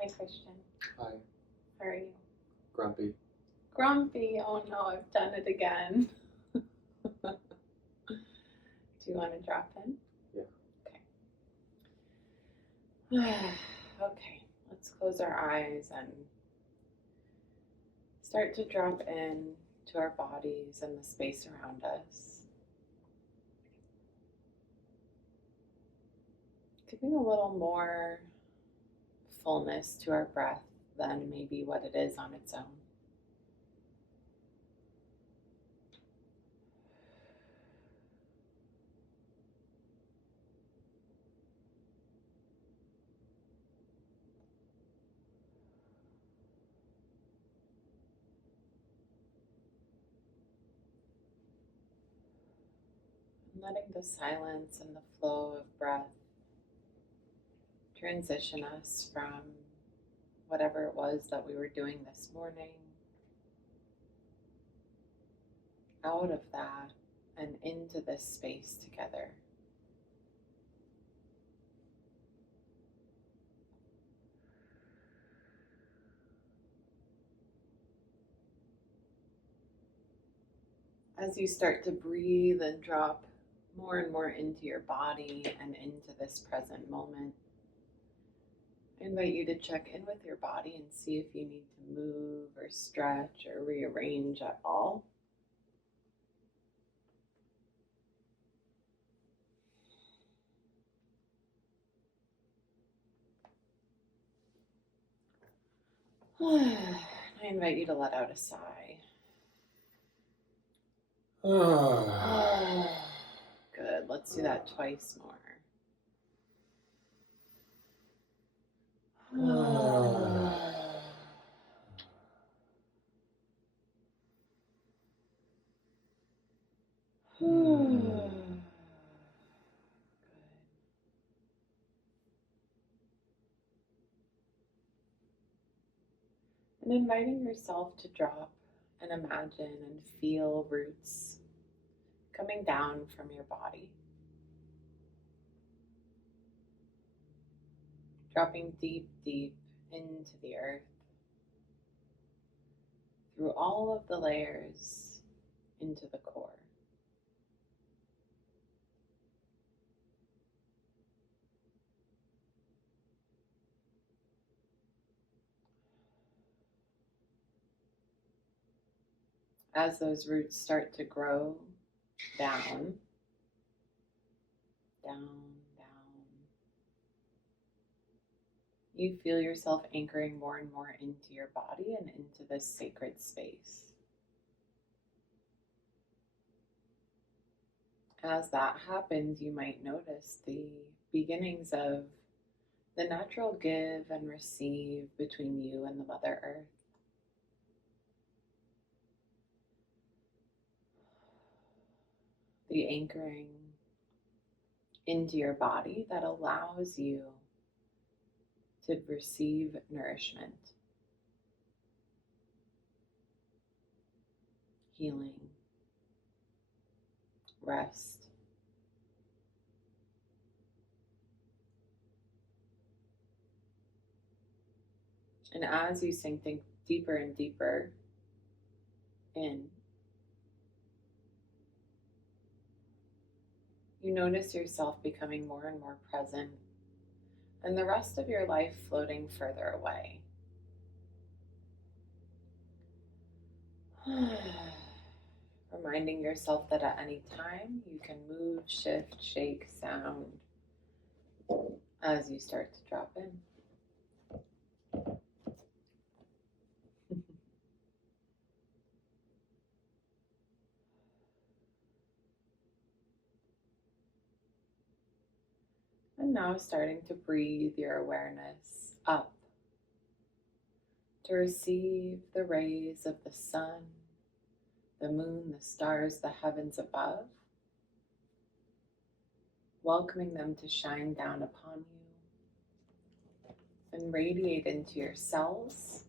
Hi, Kristian. Hi. How are you? Grumpy. Grumpy. Oh no, I've done it again. Do you want to drop in? Yeah. Okay. Okay. Let's close our eyes and start to drop in to our bodies and the space around us. Giving a little more fullness to our breath than maybe what it is on its own. Letting the silence and the flow of breath transition us from whatever it was that we were doing this morning out of that and into this space together. As you start to breathe and drop more and more into your body and into this present moment, I invite you to check in with your body and see if you need to move or stretch or rearrange at all. I invite you to let out a sigh. Good. Let's do that twice more. Good. And inviting yourself to drop and imagine and feel roots coming down from your body. Dropping deep, deep into the earth, through all of the layers, into the core. As those roots start to grow down, down, down, you feel yourself anchoring more and more into your body and into this sacred space. As that happens, you might notice the beginnings of the natural give and receive between you and the Mother Earth. The anchoring into your body that allows you to receive nourishment, healing, rest. And as you sink deeper and deeper in, you notice yourself becoming more and more present, and the rest of your life floating further away. Reminding yourself that at any time you can move, shift, shake, sound as you start to drop in. And now starting to breathe your awareness up to receive the rays of the sun, the moon, the stars, the heavens above, welcoming them to shine down upon you and radiate into your cells.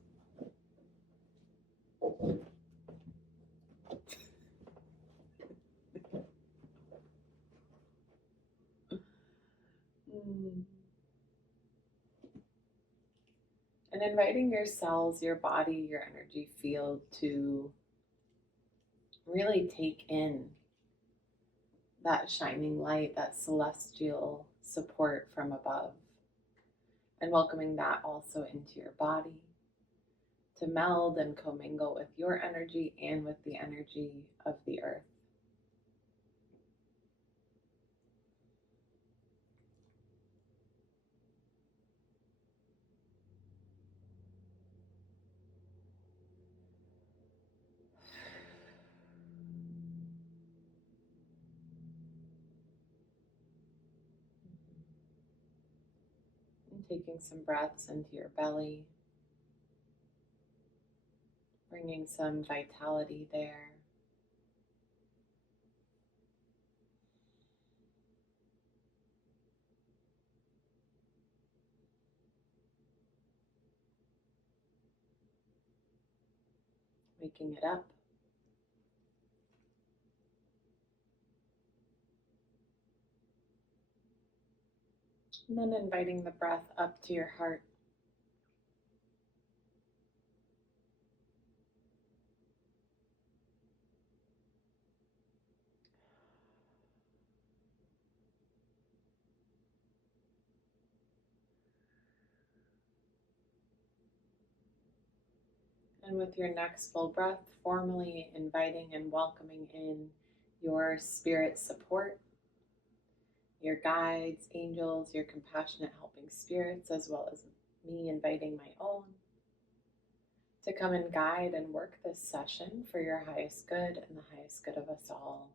And inviting your cells, your body, your energy field to really take in that shining light, that celestial support from above, and welcoming that also into your body to meld and commingle with your energy and with the energy of the earth. And taking some breaths into your belly, bringing some vitality there. Waking it up. And then inviting the breath up to your heart. And with your next full breath, formally inviting and welcoming in your spirit support, your guides, angels, your compassionate helping spirits, as well as me inviting my own to come and guide and work this session for your highest good and the highest good of us all.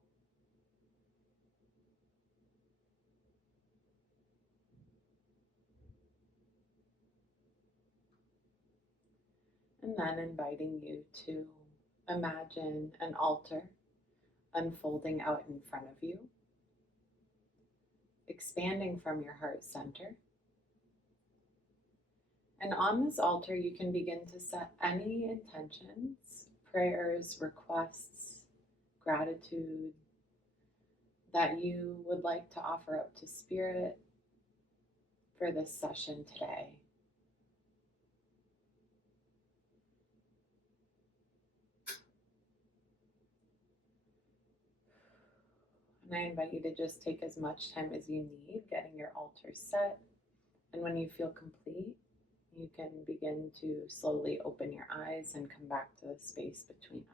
And then inviting you to imagine an altar unfolding out in front of you, expanding from your heart center. And on this altar, you can begin to set any intentions, prayers, requests, gratitude that you would like to offer up to Spirit for this session today. And I invite you to just take as much time as you need getting your altar set. And when you feel complete, you can begin to slowly open your eyes and come back to the space between us.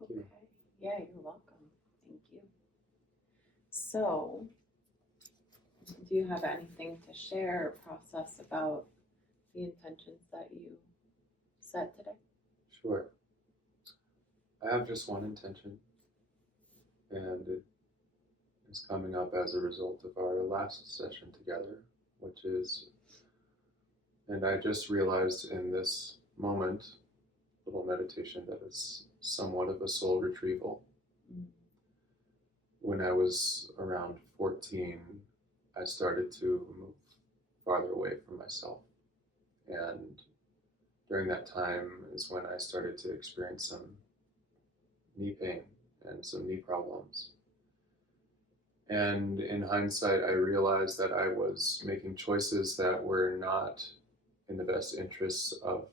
Okay. Yeah, you're welcome. Thank you. So, do you have anything to share or process about the intentions that you set today? Sure. I have just one intention, and it is coming up as a result of our last session together, which is, and I just realized in this moment, little meditation, that it's somewhat of a soul retrieval. When I was around 14, I started to move farther away from myself. And during that time is when I started to experience some knee pain and some knee problems. And in hindsight, I realized that I was making choices that were not in the best interests of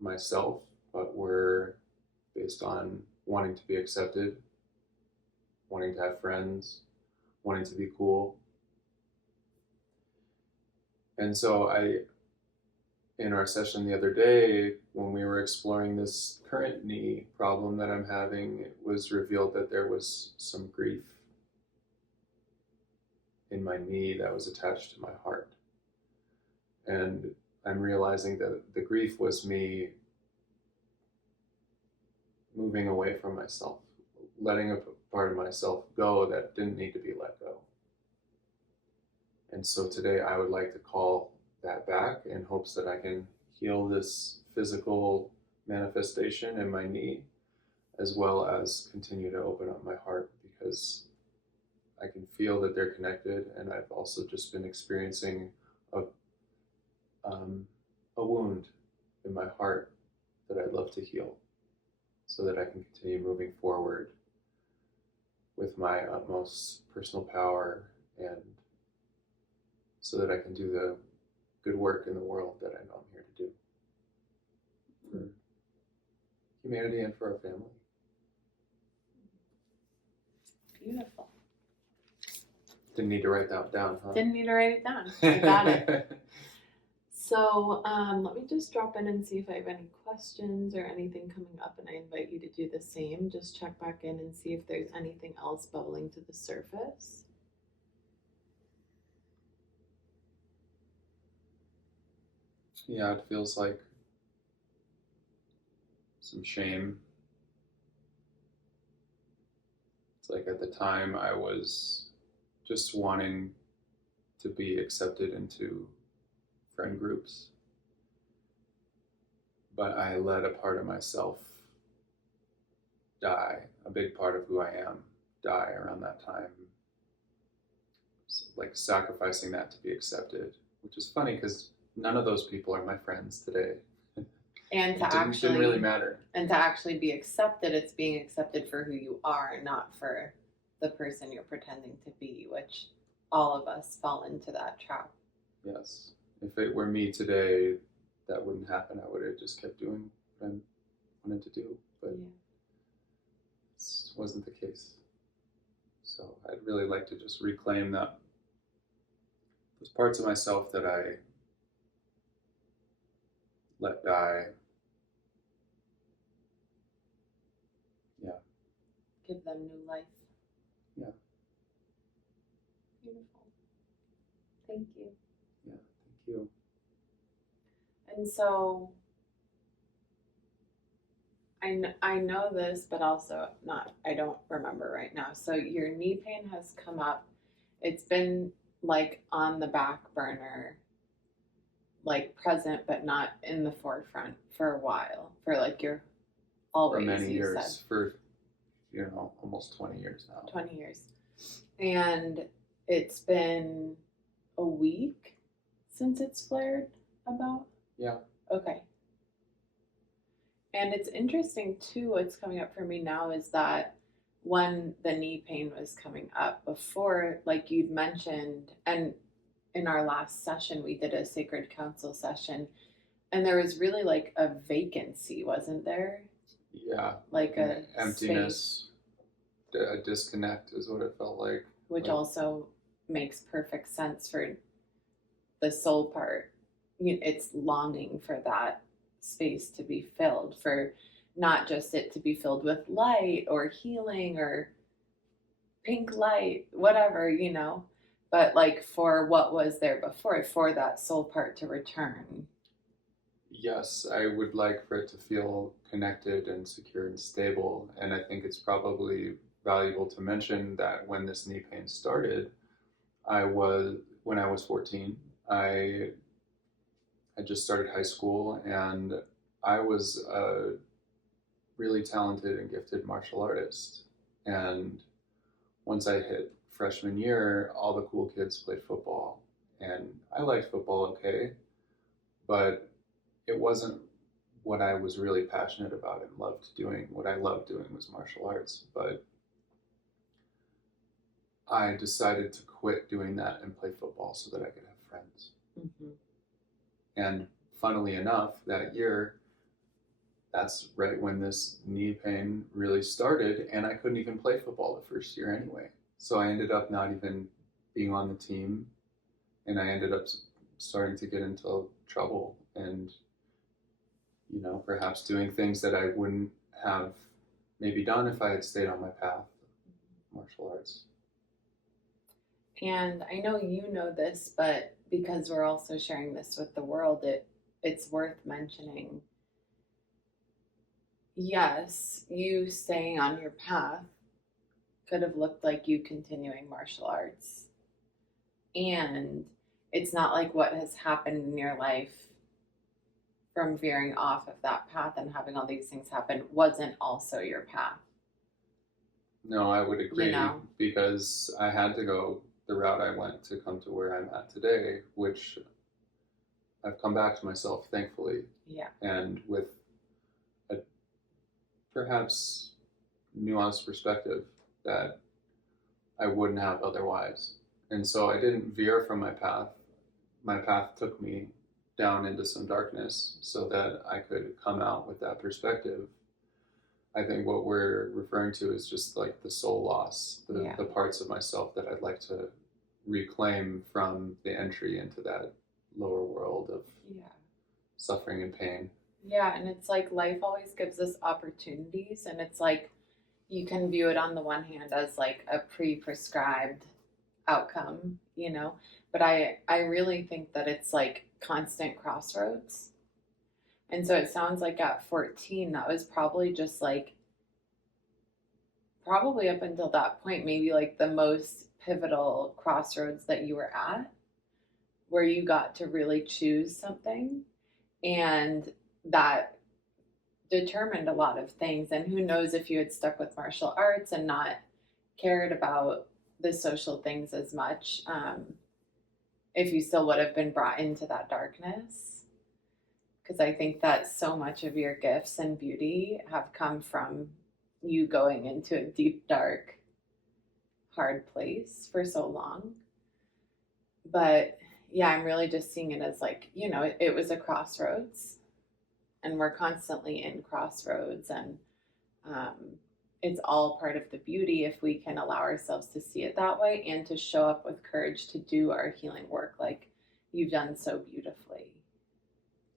myself, but were based on wanting to be accepted, wanting to have friends, wanting to be cool. And so in our session the other day, when we were exploring this current knee problem that I'm having, it was revealed that there was some grief in my knee that was attached to my heart. And I'm realizing that the grief was me moving away from myself, letting a part of myself go that didn't need to be let go. And so today I would like to call that back in hopes that I can heal this physical manifestation in my knee, as well as continue to open up my heart, because I can feel that they're connected, and I've also just been experiencing a wound in my heart that I'd love to heal, so that I can continue moving forward with my utmost personal power, and so that I can do the good work in the world that I know I'm here to do for humanity and for our family. Beautiful. Didn't need to write that down, huh? Didn't need to write it down. I got it. So let me just drop in and see if I have any questions or anything coming up, and I invite you to do the same. Just check back in and see if there's anything else bubbling to the surface. Yeah, it feels like some shame. It's like at the time I was just wanting to be accepted into friend groups, but I let a part of myself die, a big part of who I am die around that time. So, like, sacrificing that to be accepted, which is funny because none of those people are my friends today. And to didn't really matter. And to actually be accepted, it's being accepted for who you are, not for the person you're pretending to be, which all of us fall into that trap. Yes. If it were me today, that wouldn't happen. I would have just kept doing what I wanted to do, but this wasn't the case. So I'd really like to just reclaim that, those parts of myself that I let die. Yeah. Give them new life. Yeah. Beautiful. Thank you. Yeah, thank you. And so I know this, but also not, I don't remember right now. So your knee pain has come up. It's been like on the back burner, like present, but not in the forefront for a while, for like your always, for many years, said. for, almost 20 years now. 20 years. And it's been a week since it's flared about? Yeah. Okay. And it's interesting too, what's coming up for me now is that when the knee pain was coming up before, like you'd mentioned, and in our last session, we did a sacred council session, and there was really like a vacancy, wasn't there? Yeah. Like an a emptiness, a disconnect is what it felt like. Which also makes perfect sense for the soul part. It's longing for that space to be filled, for not just it to be filled with light or healing or pink light, whatever, but like for what was there before, for that soul part to return. Yes, I would like for it to feel connected and secure and stable. And I think it's probably valuable to mention that when this knee pain started, when I was 14, I had just started high school, and I was a really talented and gifted martial artist. And once I hit freshman year, all the cool kids played football. And I liked football okay, but it wasn't what I was really passionate about and loved doing. What I loved doing was martial arts, but I decided to quit doing that and play football so that I could have friends. Mm-hmm. And funnily enough, that year, that's right when this knee pain really started, and I couldn't even play football the first year anyway. So I ended up not even being on the team, and I ended up starting to get into trouble and, perhaps doing things that I wouldn't have maybe done if I had stayed on my path, martial arts. And I know you know this, but because we're also sharing this with the world, it's worth mentioning. Yes, you staying on your path could have looked like you continuing martial arts. And it's not like what has happened in your life from veering off of that path and having all these things happen wasn't also your path. No, I would agree, You know? because I had to go the route I went to come to where I'm at today, which I've come back to myself, thankfully, Yeah. and with a perhaps nuanced perspective that I wouldn't have otherwise. And so I didn't veer from my path. My path took me down into some darkness so that I could come out with that perspective. I think what we're referring to is just like the soul loss, the parts of myself that I'd like to reclaim from the entry into that lower world of suffering and pain. Yeah, and it's like life always gives us opportunities, and it's like you can view it on the one hand as like a pre-prescribed outcome, you know, but I really think that it's like constant crossroads. And so it sounds like at 14 that was probably just like probably up until that point maybe like the most pivotal crossroads that you were at, where you got to really choose something, and that determined a lot of things. And who knows if you had stuck with martial arts and not cared about the social things as much, if you still would have been brought into that darkness. Because I think that so much of your gifts and beauty have come from you going into a deep, dark, hard place for so long. But yeah, I'm really just seeing it as like, you know, it was a crossroads, and we're constantly in crossroads, and it's all part of the beauty if we can allow ourselves to see it that way and to show up with courage to do our healing work like you've done so beautifully.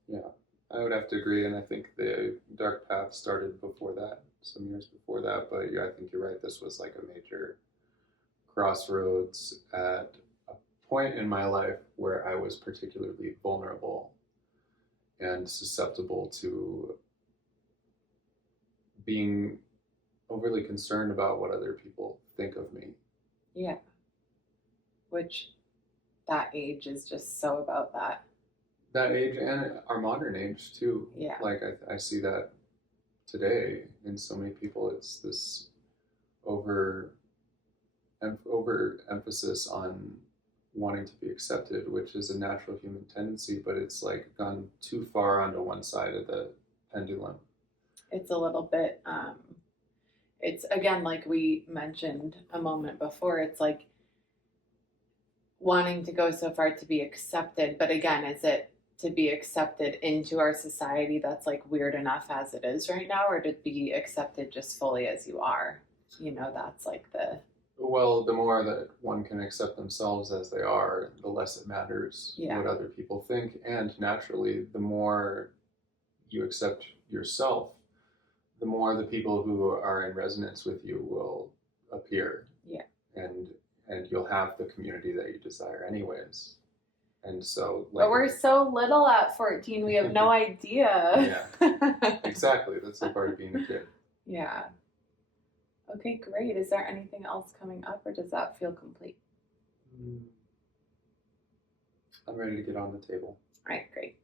Yeah, I would have to agree, and I think the dark path started before that, some years before that, but yeah, I think you're right. This was like a major crossroads at a point in my life where I was particularly vulnerable and susceptible to being overly concerned about what other people think of me. Yeah. Which that age is just so about that. That age and our modern age too. Yeah. Like I see that today in so many people. It's this over emphasis on wanting to be accepted, which is a natural human tendency, but it's like gone too far onto one side of the pendulum. It's a little bit, it's again, like we mentioned a moment before, it's like wanting to go so far to be accepted, but again, is it to be accepted into our society that's like weird enough as it is right now, or to be accepted just fully as you are? You know, that's like the... Well, the more that one can accept themselves as they are, the less it matters what other people think. And naturally, the more you accept yourself, the more the people who are in resonance with you will appear. Yeah. And you'll have the community that you desire anyways. And so... But we're so little at 14, we have no idea. Yeah, exactly. That's the part of being a kid. Yeah. Okay, great. Is there anything else coming up, or does that feel complete? I'm ready to get on the table. All right, great.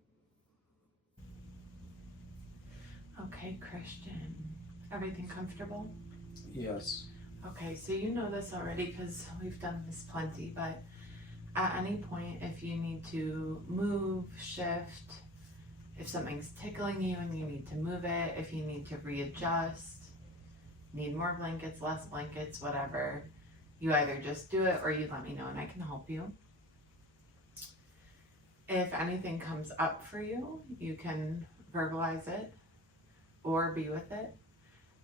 Okay, Kristian. Everything comfortable? Yes. Okay, so you know this already because we've done this plenty, but at any point, if you need to move, shift, if something's tickling you and you need to move it, if you need to readjust, need more blankets, less blankets, whatever, you either just do it or you let me know and I can help you. If anything comes up for you, you can verbalize it or be with it.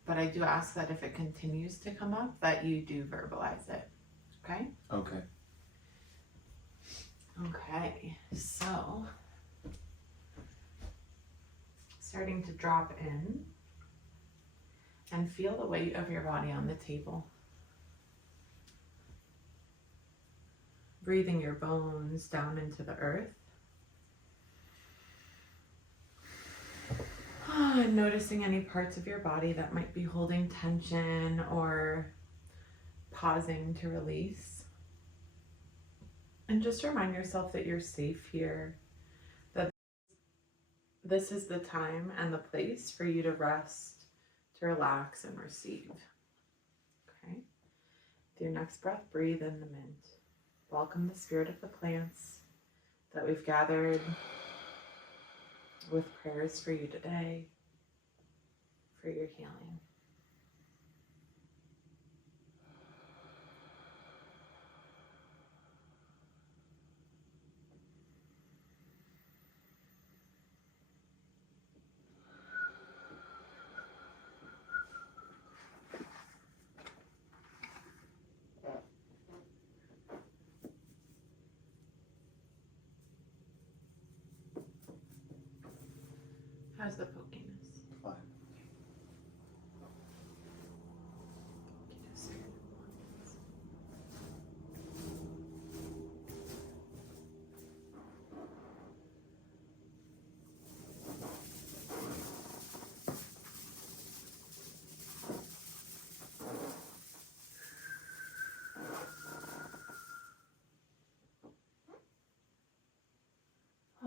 But I do ask that if it continues to come up, that you do verbalize it. Okay? Okay. Okay, so starting to drop in and feel the weight of your body on the table. Breathing your bones down into the earth. And noticing any parts of your body that might be holding tension or pausing to release. And just remind yourself that you're safe here, that this is the time and the place for you to rest, to relax and receive. Okay? With your next breath, breathe in the mint. Welcome the spirit of the plants that we've gathered with prayers for you today, for your healing. How's the pokiness? Fine.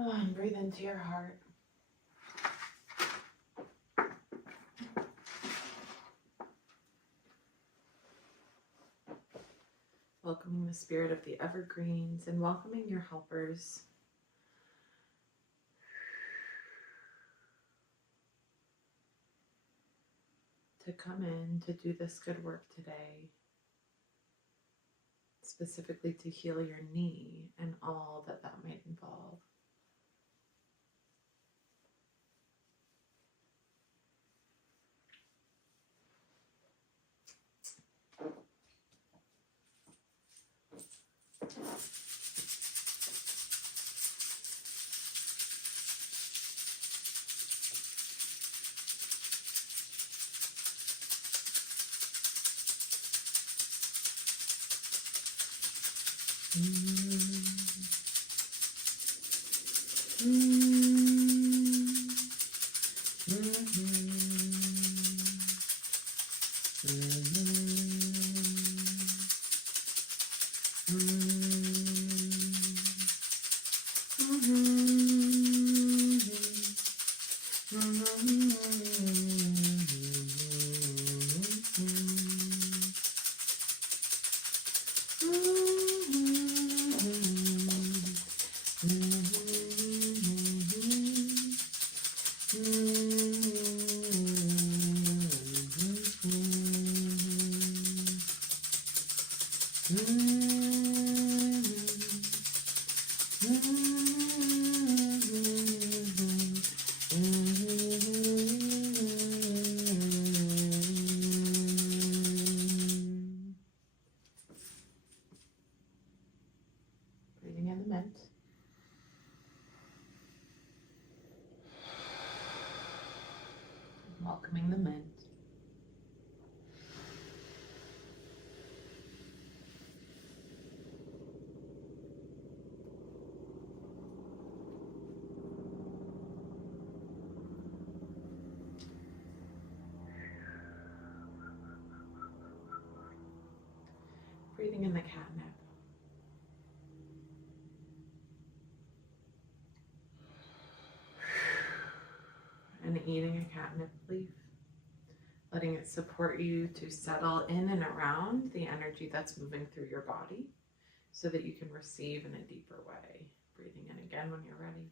Oh, and breathe into your heart. Welcoming the spirit of the evergreens and welcoming your helpers. To come in to do this good work today, specifically to heal your knee and all that that might involve. Breathing in the mint. Welcoming the mint. Breathing in the catnip. And eating a catnip leaf. Letting it support you to settle in and around the energy that's moving through your body so that you can receive in a deeper way. Breathing in again when you're ready.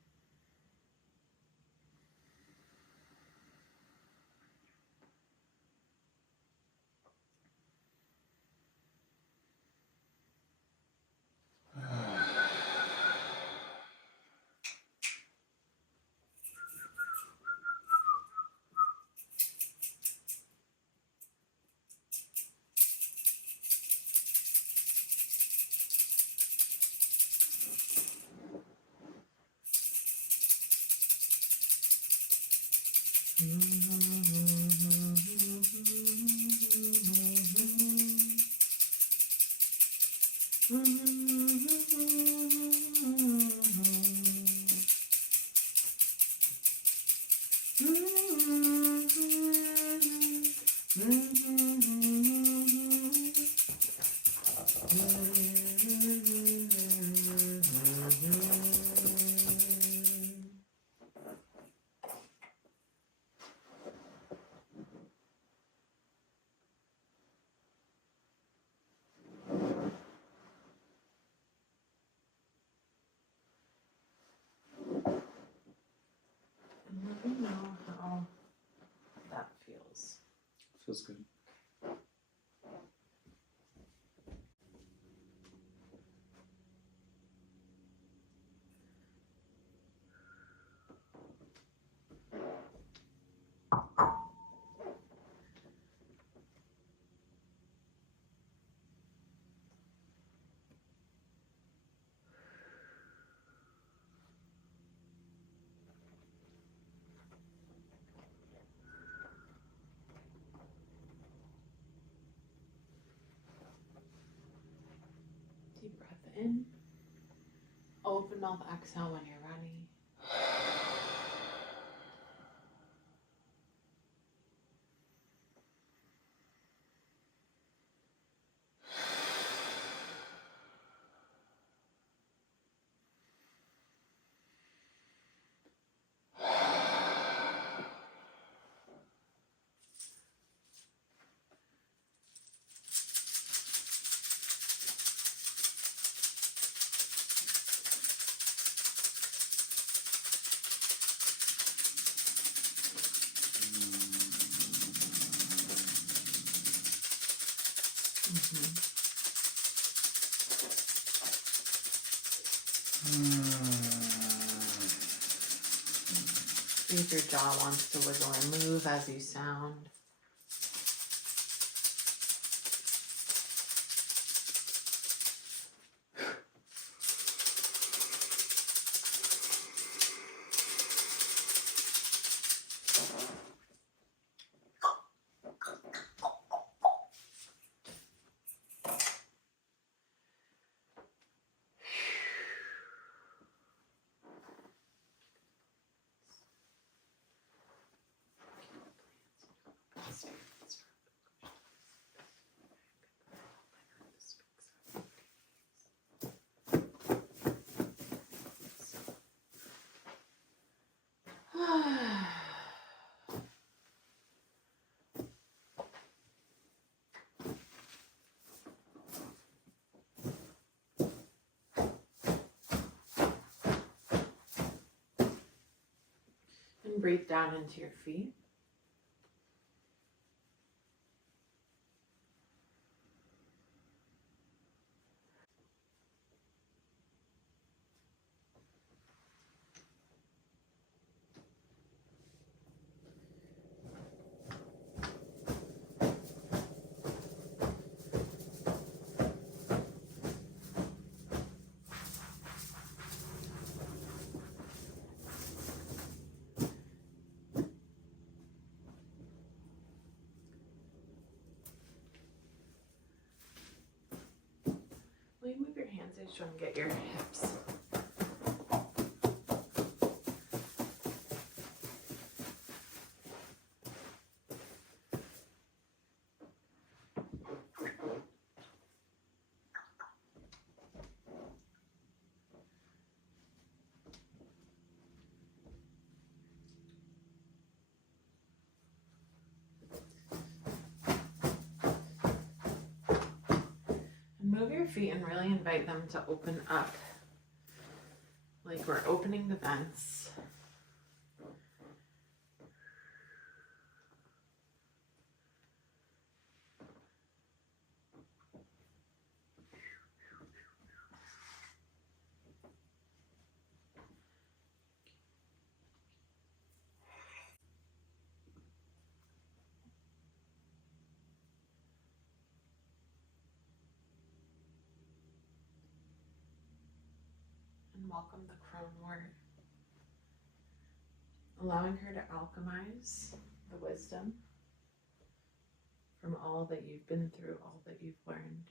Feels good. Deep breath in. Open mouth exhale when you're ready. See if your jaw wants to wiggle and move as you sound. And breathe down into your feet. Will you move your hands as you try and get your hips? Move your feet and really invite them to open up like we're opening the vents. And welcome the Cronewort, allowing her to alchemize the wisdom from all that you've been through, all that you've learned.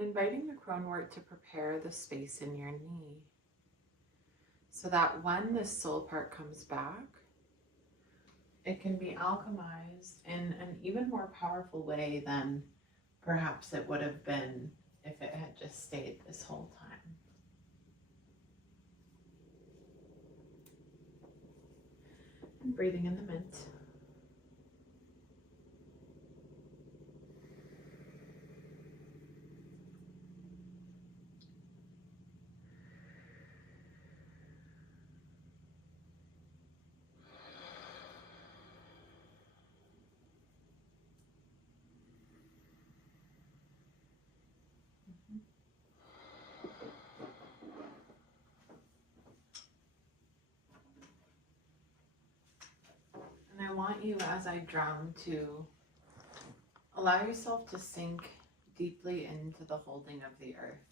And inviting the Cronewort to prepare the space in your knee so that when this soul part comes back, it can be alchemized in an even more powerful way than perhaps it would have been if it had just stayed this whole time. And breathing in the mint. And I want you, as I drum, to allow yourself to sink deeply into the holding of the earth.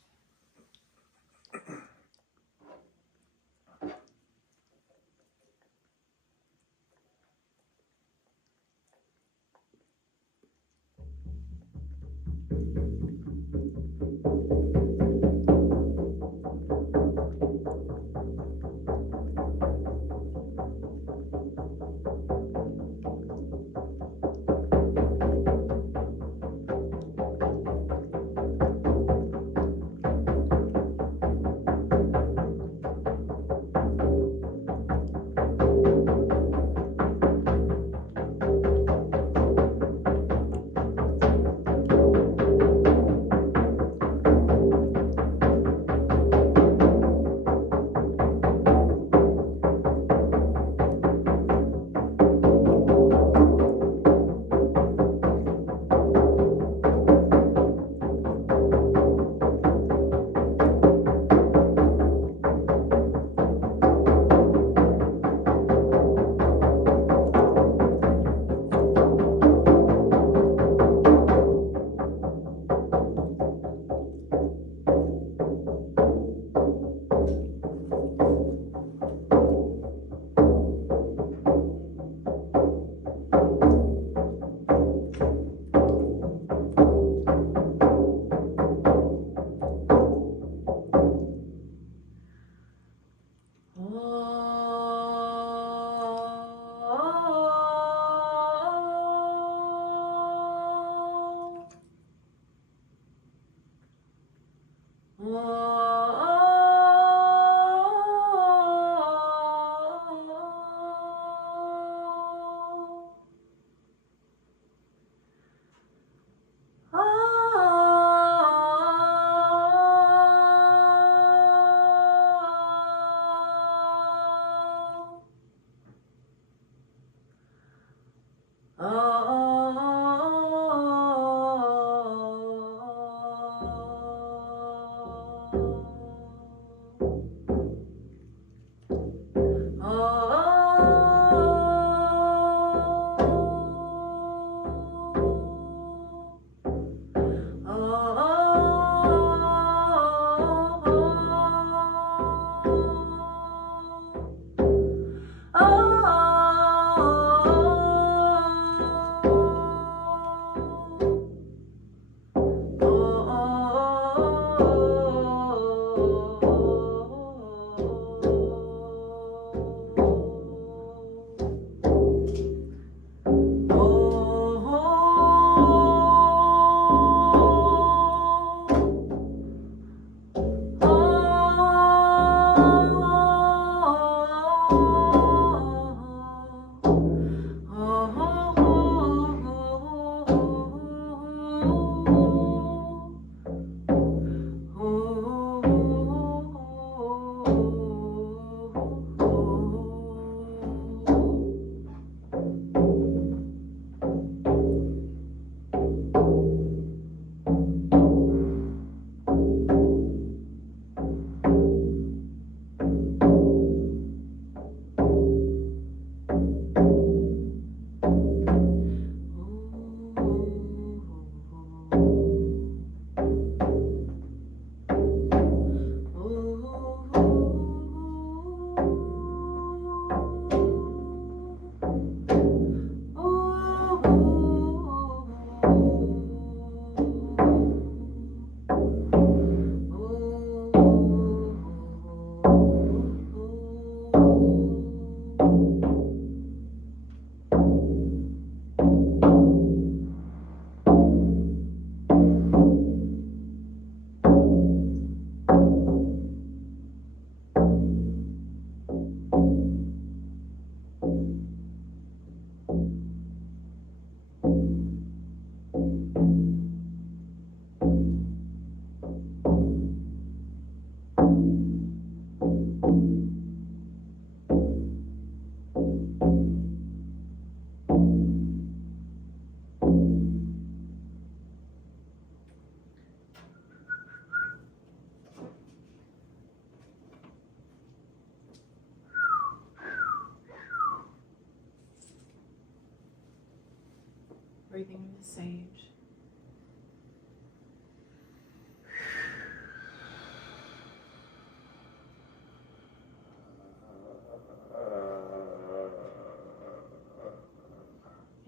sage.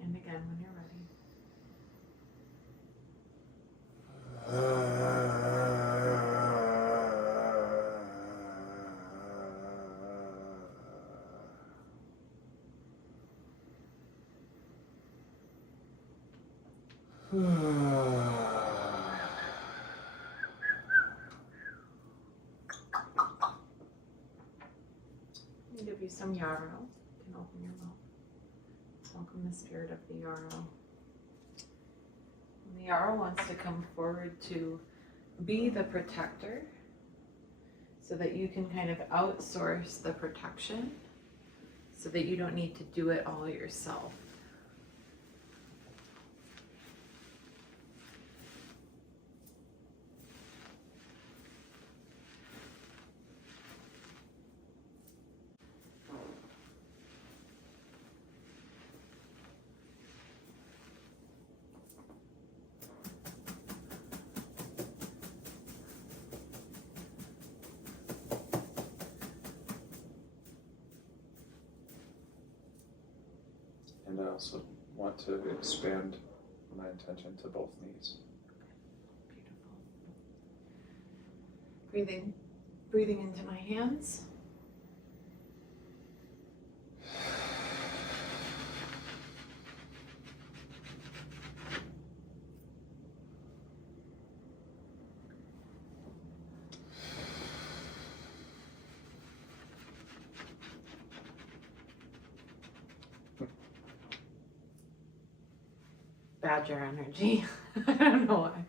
And again when you're ready. I'll give you some yarrow. You can open your mouth. Welcome the spirit of the yarrow. And the yarrow wants to come forward to be the protector so that you can kind of outsource the protection so that you don't need to do it all yourself. And I also want to expand my intention to both knees. Beautiful. Breathing into my hands. Badger energy. I don't know why.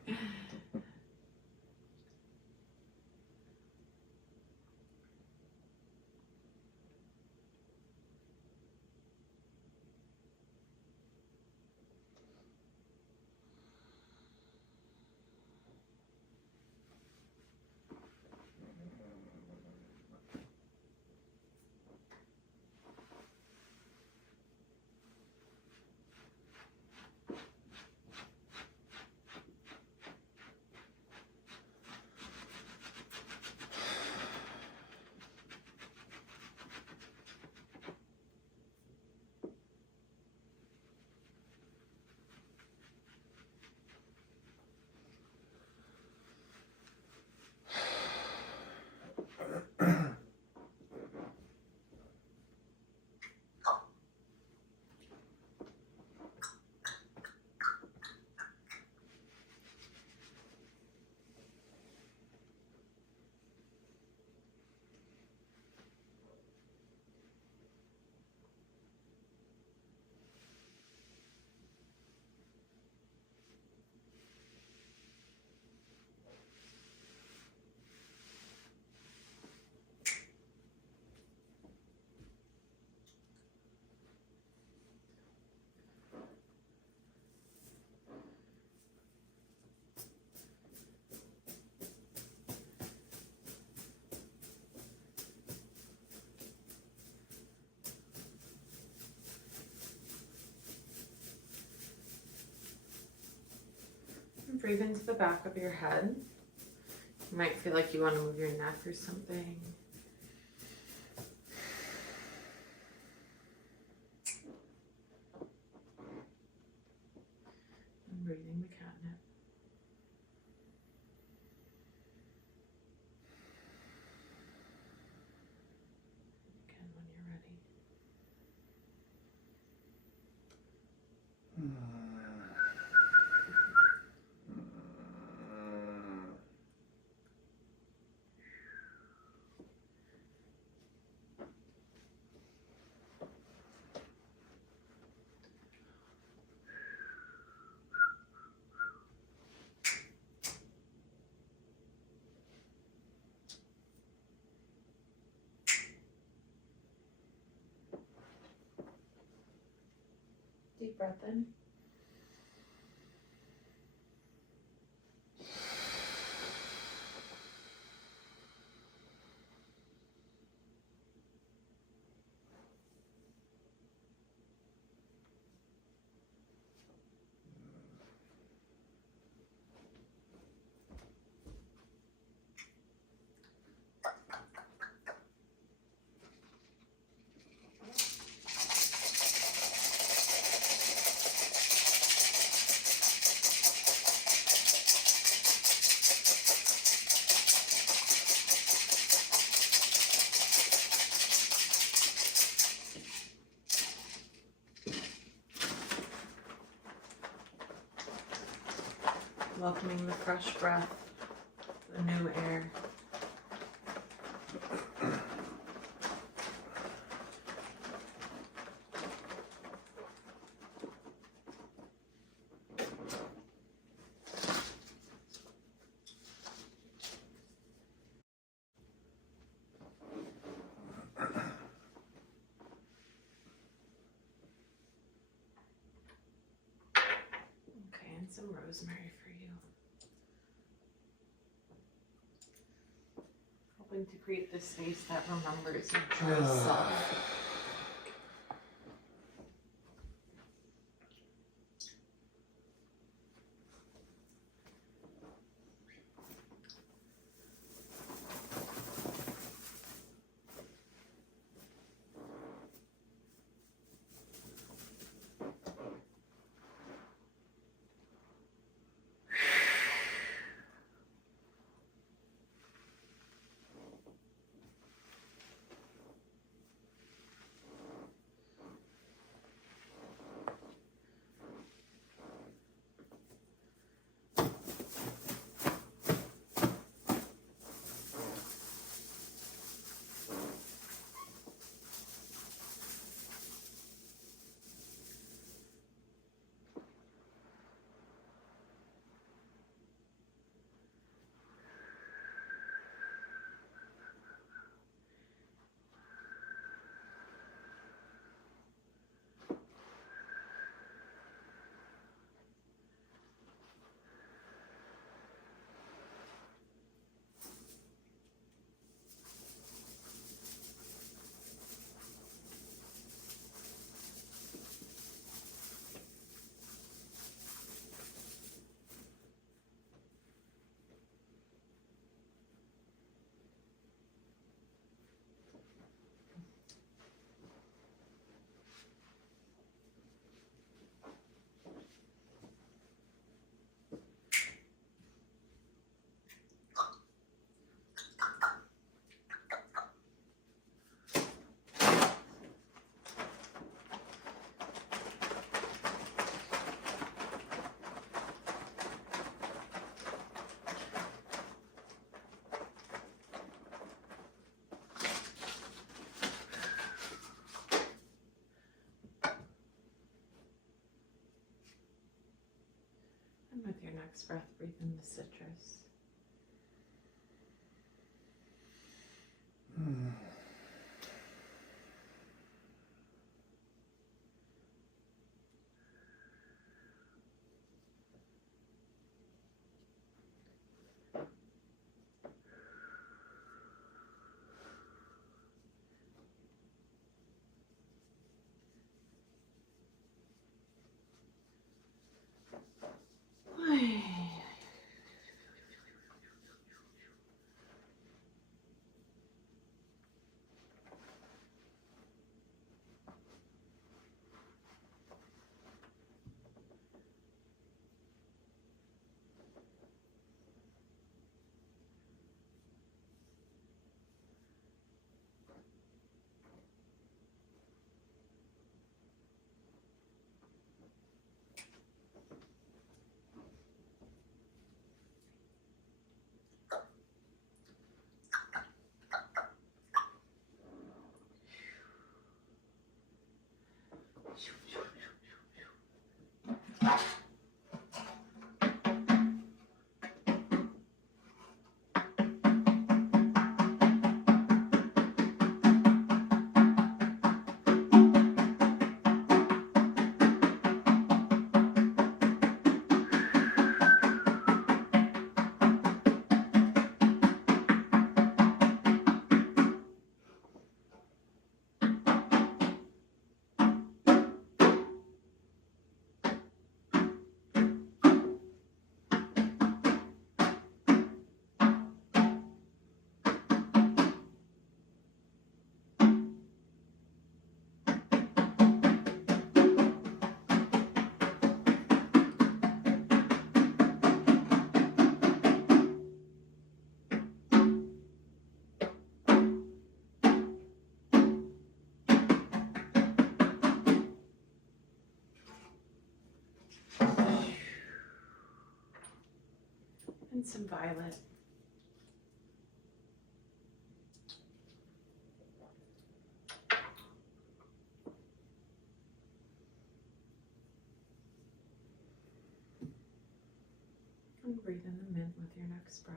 Breathe into the back of your head. You might feel like you want to move your neck or something. And breathing the catnip. Again, when you're ready. Deep breath in. Welcoming the fresh breath, the new air. Okay, and some rosemary for you. Hoping to create this space that remembers your true self. And with your next breath, breathe in the citrus. And some violet. And breathe in the mint with your next breath.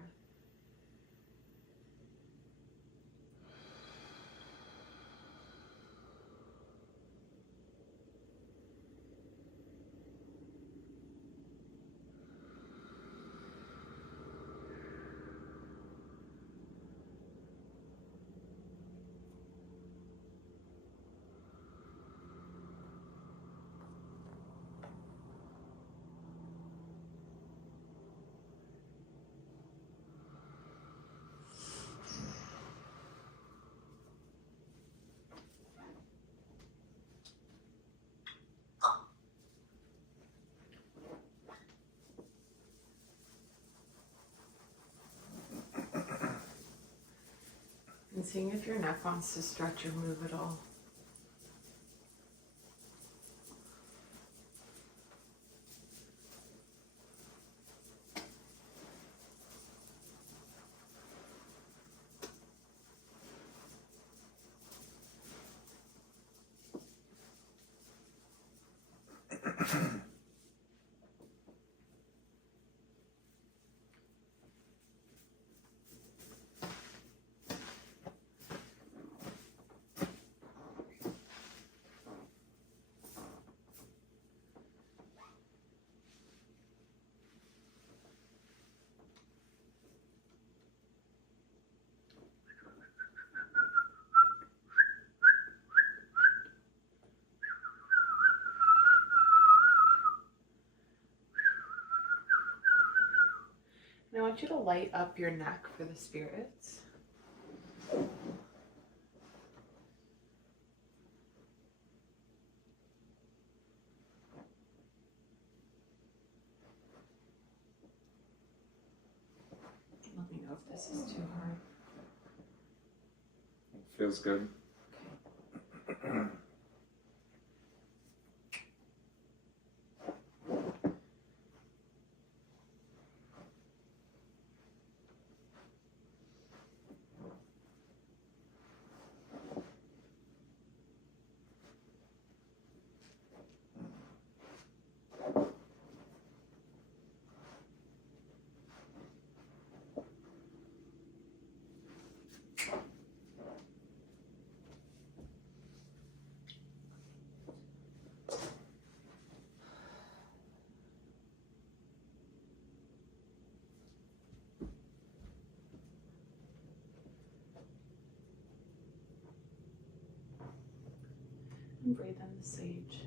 And seeing if your neck wants to stretch or move at all. And I want you to light up your neck for the spirits. Let me know if this is too hard. Feels good. Okay. And breathe in the sage.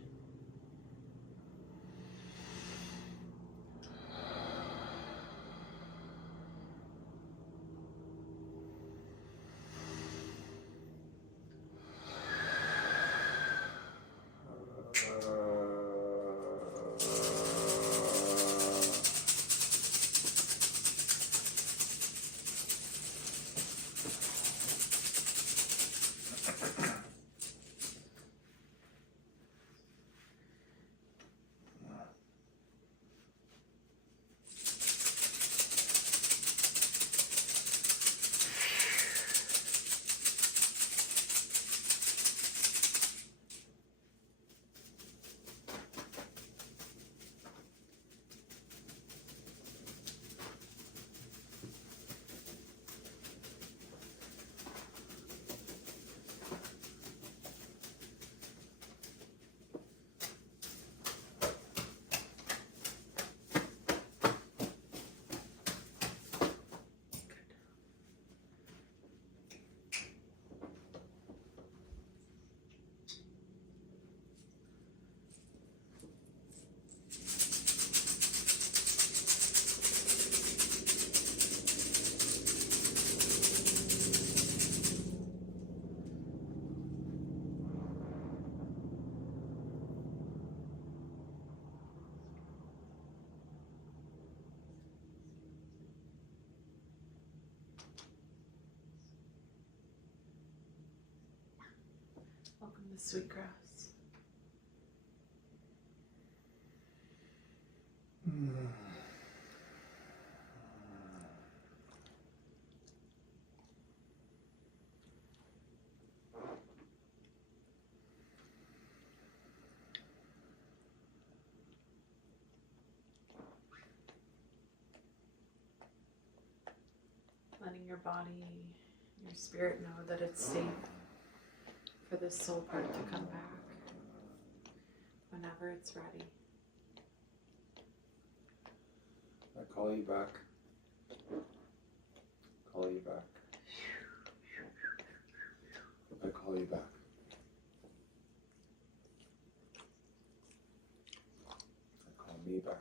Welcome to Sweetgrass. your body, your spirit know that it's safe for this soul part to come back whenever it's ready. I call you back. Call you back. I call you back. I call me back.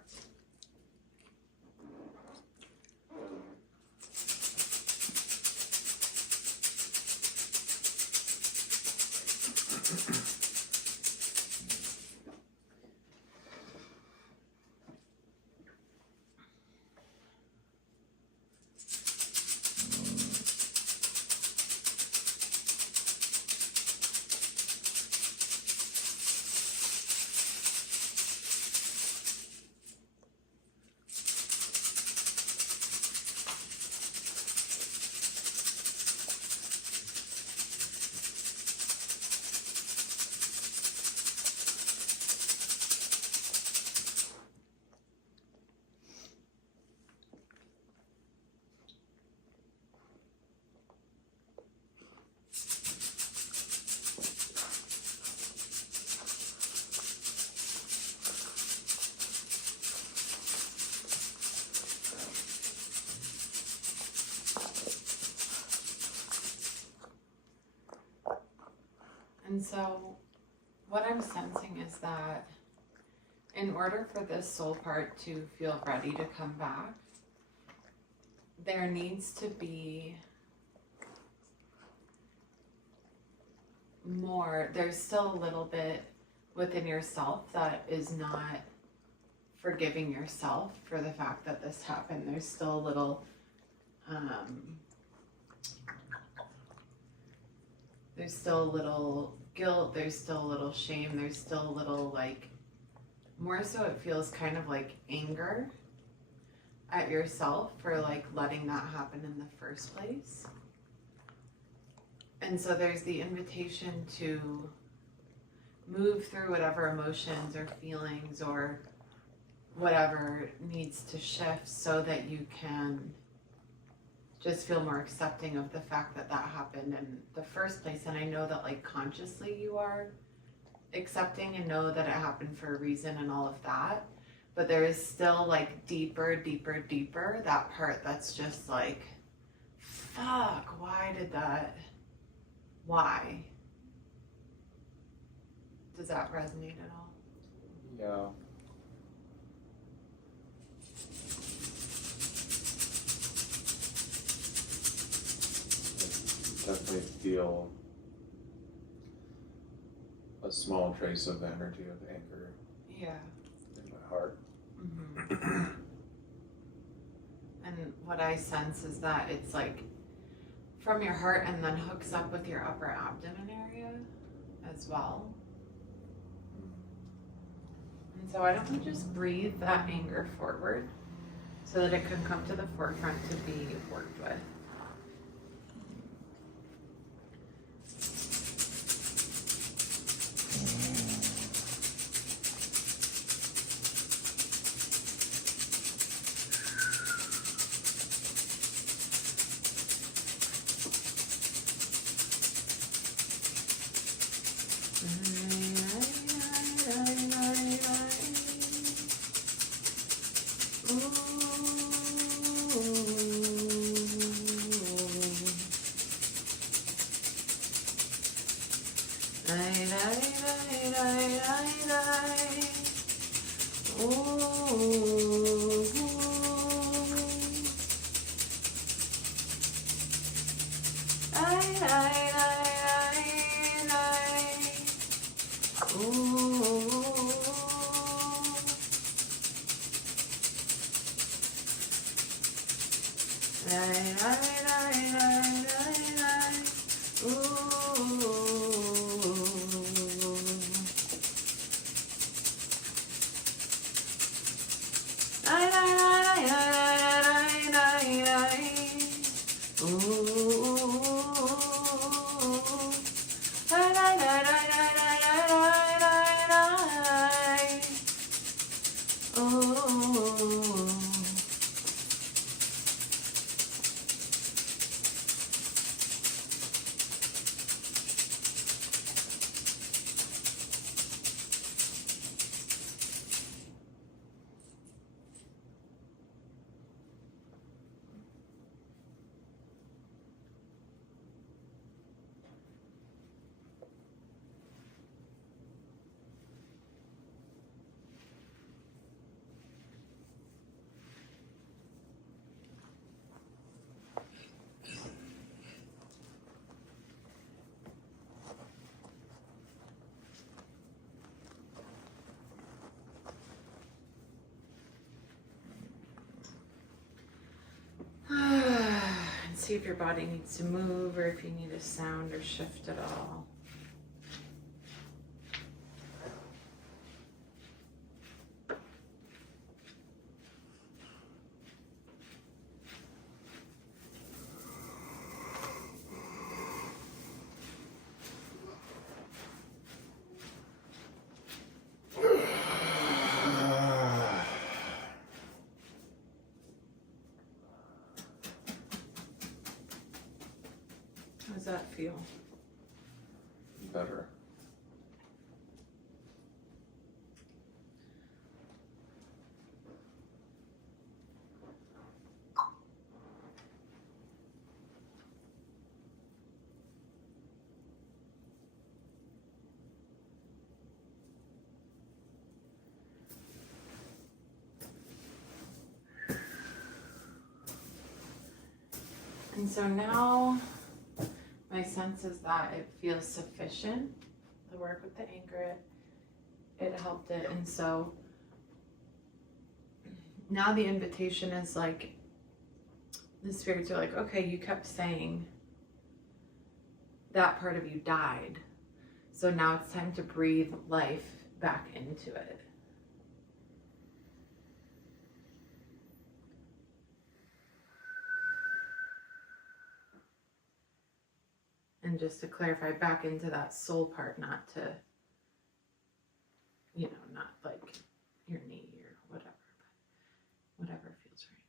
And so what I'm sensing is that in order for this soul part to feel ready to come back, there needs to be more. There's still a little bit within yourself that is not forgiving yourself for the fact that this happened. There's still a little there's still a little guilt, there's still a little shame, there's still a little, like, more so it feels kind of like anger at yourself for, like, letting that happen in the first place. And so there's the invitation to move through whatever emotions or feelings or whatever needs to shift so that you can just feel more accepting of the fact that that happened in the first place. And I know that, like, consciously you are accepting and know that it happened for a reason and all of that. But there is still, like, deeper, that part that's just like, fuck, why did that, why? Does that resonate at all? Yeah. Definitely feel a small trace of energy of anger. Yeah. In my heart. Mm-hmm. And what I sense is that it's like from your heart and then hooks up with your upper abdomen area as well. And so I don't want to just breathe that anger forward so that it can come to the forefront to be worked with. see if your body needs to move or if you need a sound or shift at all. How does that feel? Better. And so now my sense is that it feels sufficient. The work with the anchor, it helped it. And so now the invitation is like, the spirits are like, okay, you kept saying that part of you died. So now it's time to breathe life back into it. And just to clarify, back into that soul part, not to, you know, not like your knee or whatever, but whatever feels right.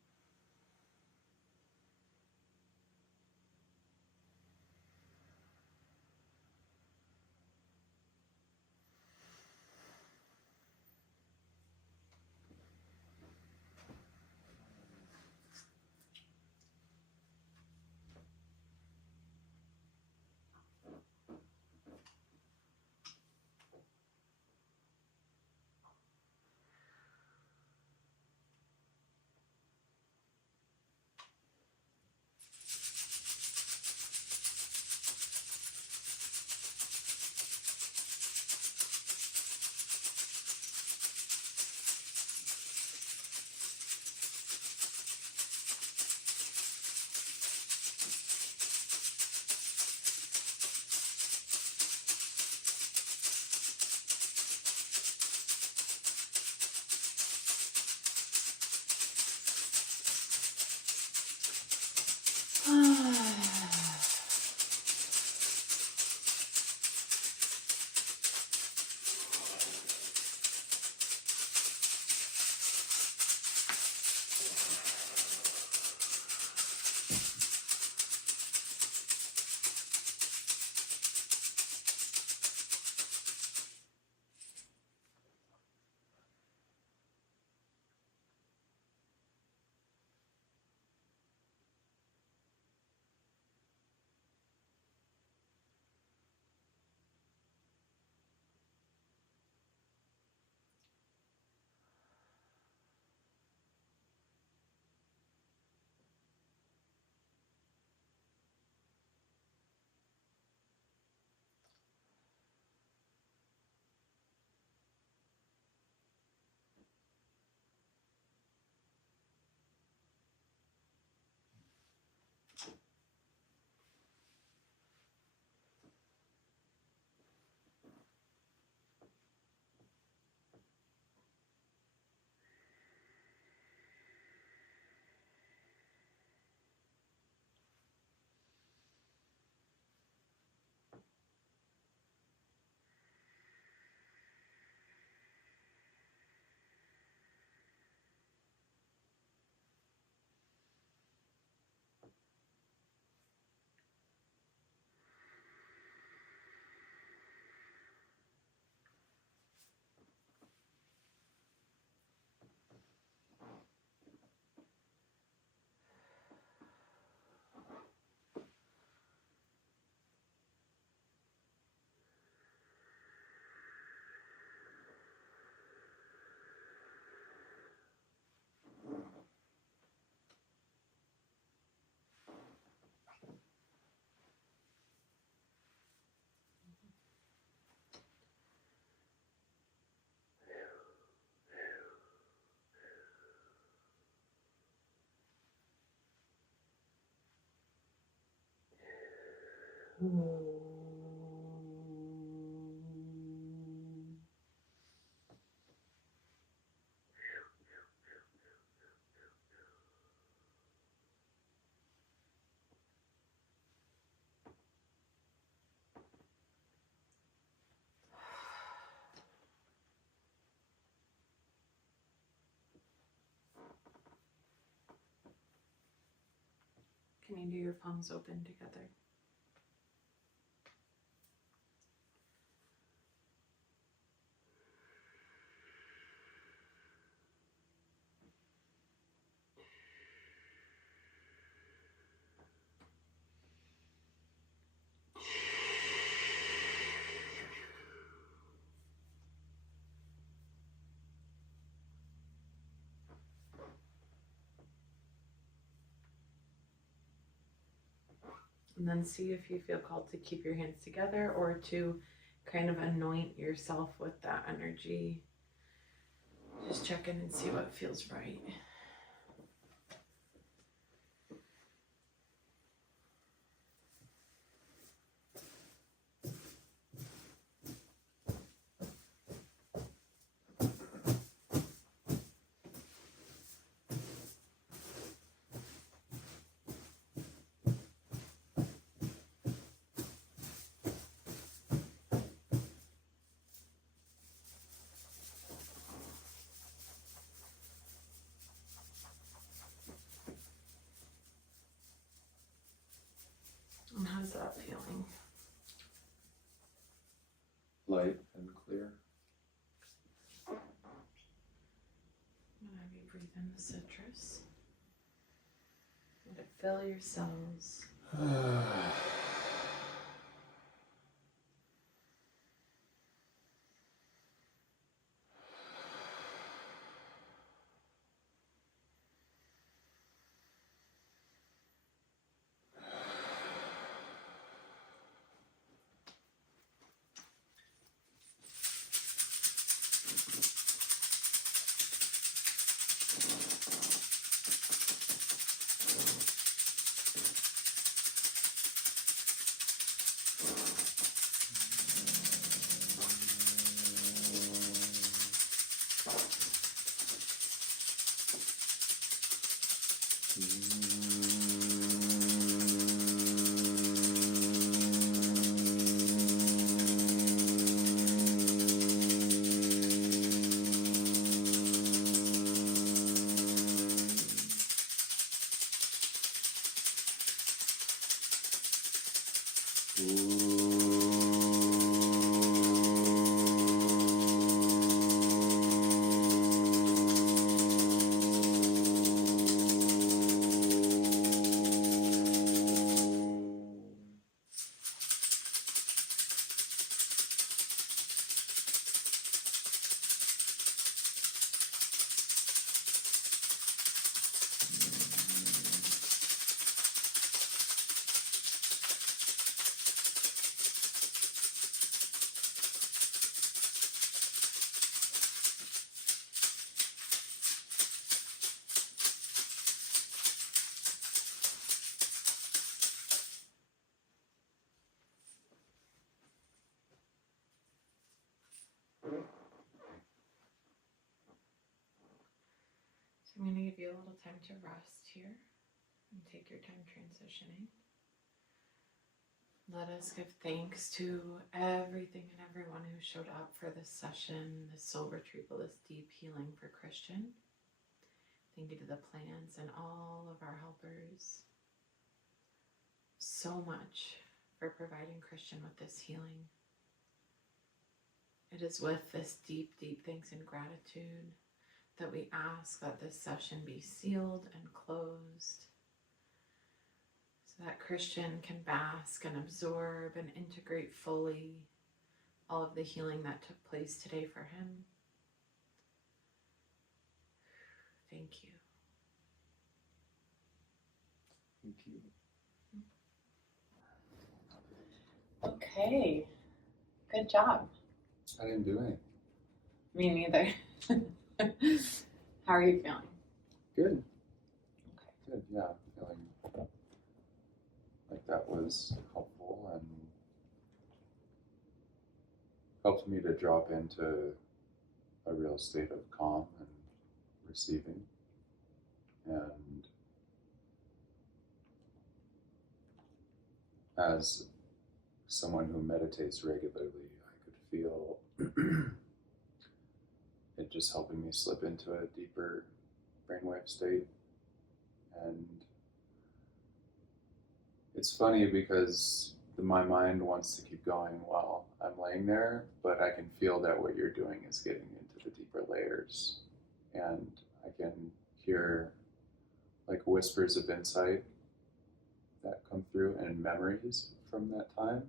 Can you do your palms open together? And then see if you feel called to keep your hands together or to kind of anoint yourself with that energy. Just check in and see what feels right. And how's that feeling? Light and clear. I'm gonna have you breathe in the citrus. Let it fill your cells. I'm going to give you a little time to rest here and take your time transitioning. Let us give thanks to everything and everyone who showed up for this session, this soul retrieval, this deep healing for Kristian. Thank you to the plants and all of our helpers so much for providing Kristian with this healing. It is with this deep, deep thanks and gratitude that we ask that this session be sealed and closed so that Kristian can bask and absorb and integrate fully all of the healing that took place today for him. Thank you. Thank you. Okay, good job. I didn't do anything. Me neither. How are you feeling? Good. Okay. Good, yeah. Feeling like that was helpful and helped me to drop into a real state of calm and receiving. And as someone who meditates regularly, I could feel it just helping me slip into a deeper brainwave state. And it's funny because my mind wants to keep going while I'm laying there, but I can feel that what you're doing is getting into the deeper layers. And I can hear like whispers of insight that come through and memories from that time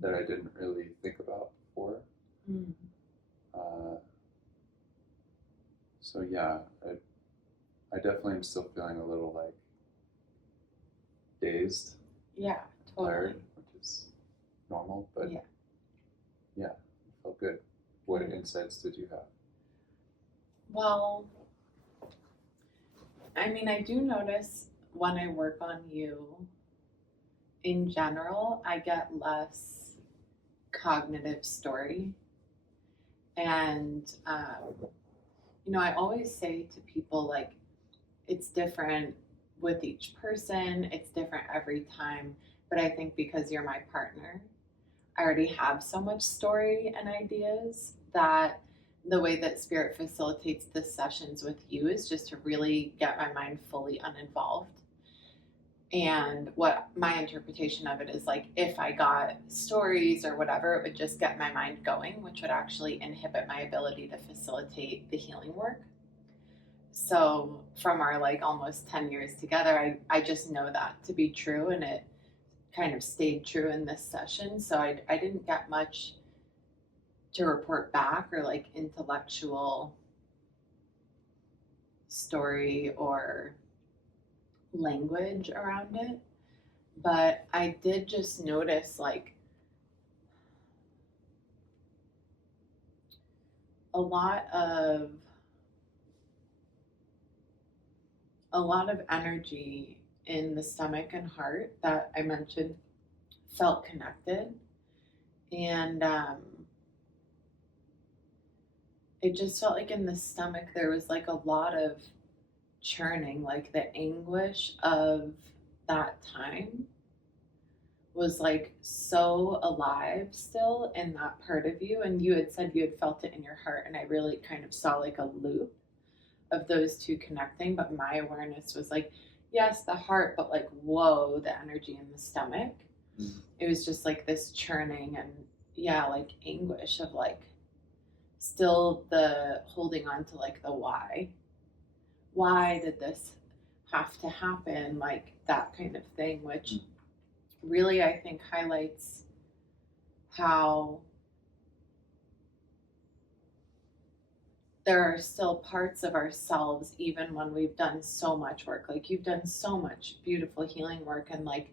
that I didn't really think about before. So yeah, I definitely am still feeling a little like dazed, Yeah, totally. tired, which is normal, but yeah, it felt good. What insights did you have? Well, I mean, I do notice when I work on you, in general, I get less cognitive story. And, you know, I always say to people, like, it's different with each person, it's different every time. But I think because you're my partner, I already have so much story and ideas that the way that Spirit facilitates the sessions with you is just to really get my mind fully uninvolved. And what my interpretation of it is, like, if I got stories or whatever, it would just get my mind going, which would actually inhibit my ability to facilitate the healing work. So from our like almost 10 years together, I just know that to be true, and it kind of stayed true in this session. So I didn't get much to report back or like intellectual story or language around it. But I did just notice like a lot of energy in the stomach and heart that I mentioned felt connected. And it just felt like in the stomach there was like a lot of churning, like the anguish of that time was like so alive still in that part of you. And you had said you had felt it in your heart, and I really kind of saw like a loop of those two connecting. But my awareness was like, yes, the heart, but like, whoa, the energy in the stomach. It was just like this churning and like anguish of like still the holding on to like the why did this have to happen, like that kind of thing, which really I think highlights how there are still parts of ourselves, even when we've done so much work. Like you've done so much beautiful healing work, and like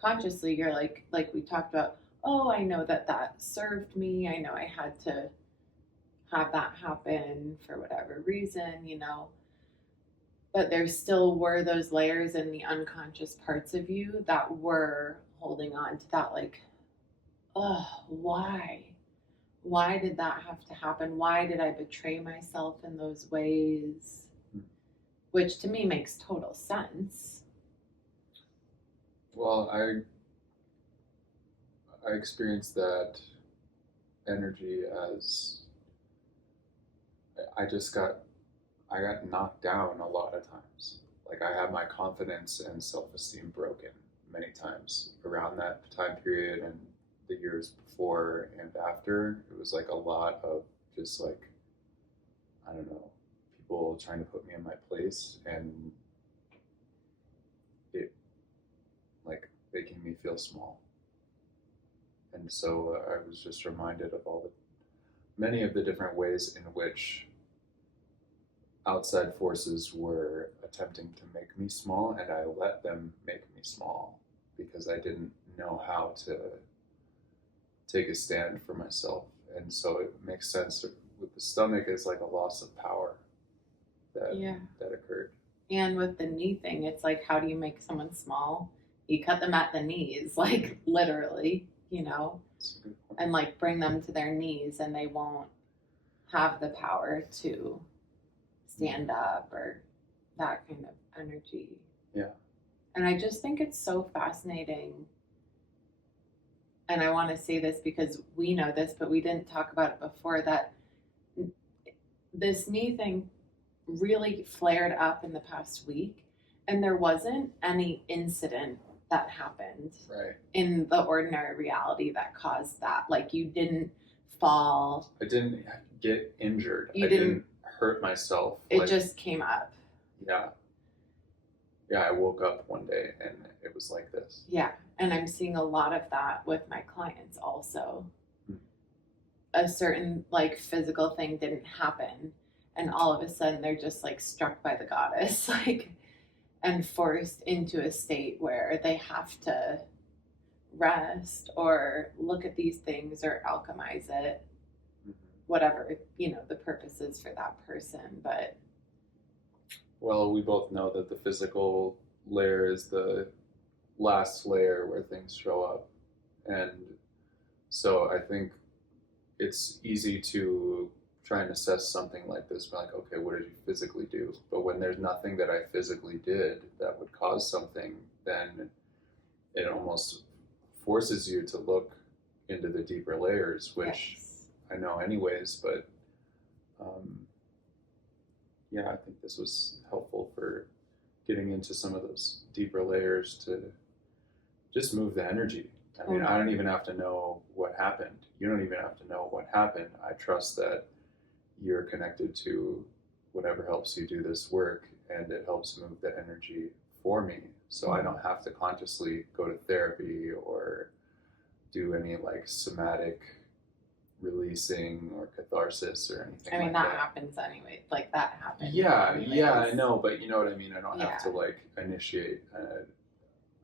consciously you're like we talked about, oh, I know that served me, I know I had to have that happen for whatever reason, you know. But there still were those layers in the unconscious parts of you that were holding on to that, like, oh, why? Why did that have to happen? Why did I betray myself in those ways? Which to me makes total sense. Well, I experienced that energy as I got knocked down a lot of times. Like I had my confidence and self-esteem broken many times around that time period and the years before and after. It was like a lot of just like, I don't know, people trying to put me in my place and it like making me feel small. And so I was just reminded of many of the different ways in which outside forces were attempting to make me small, and I let them make me small because I didn't know how to take a stand for myself. And so it makes sense with the stomach is like a loss of power that occurred. And with the knee thing, it's like, how do you make someone small? You cut them at the knees, like literally. you know, That's a good point. and like bring them to their knees, and they won't have the power to stand up or that kind of energy. Yeah. And I just think it's so fascinating. And I want to say this because we know this, but we didn't talk about it before, that this knee thing really flared up in the past week, and there wasn't any incident that happened Right. in the ordinary reality that caused that. Like, you didn't fall. I didn't get injured. You I didn't hurt myself. It like, just came up. Yeah. Yeah, I woke up one day and it was like this. Yeah. And I'm seeing a lot of that with my clients also. Hmm. A certain like physical thing didn't happen, and all of a sudden they're just like struck by the goddess, like, and forced into a state where they have to rest or look at these things or alchemize it, whatever, you know, the purpose is for that person. But Well, we both know that the physical layer is the last layer where things show up. And so I think it's easy to try and assess something like this, like, okay, what did you physically do? But when there's nothing that I physically did that would cause something, then it almost forces you to look into the deeper layers, which yes. I know anyways, but yeah, I think this was helpful for getting into some of those deeper layers to just move the energy. I mean, I don't even have to know what happened. You don't even have to know what happened. I trust that you're connected to whatever helps you do this work, and it helps move the energy for me. So I don't have to consciously go to therapy or do any like somatic releasing or catharsis or anything. I mean, like that happens anyway. Like, that happens. Yeah, anyways. yeah, I know, but you know what I mean? I don't Yeah. have to like initiate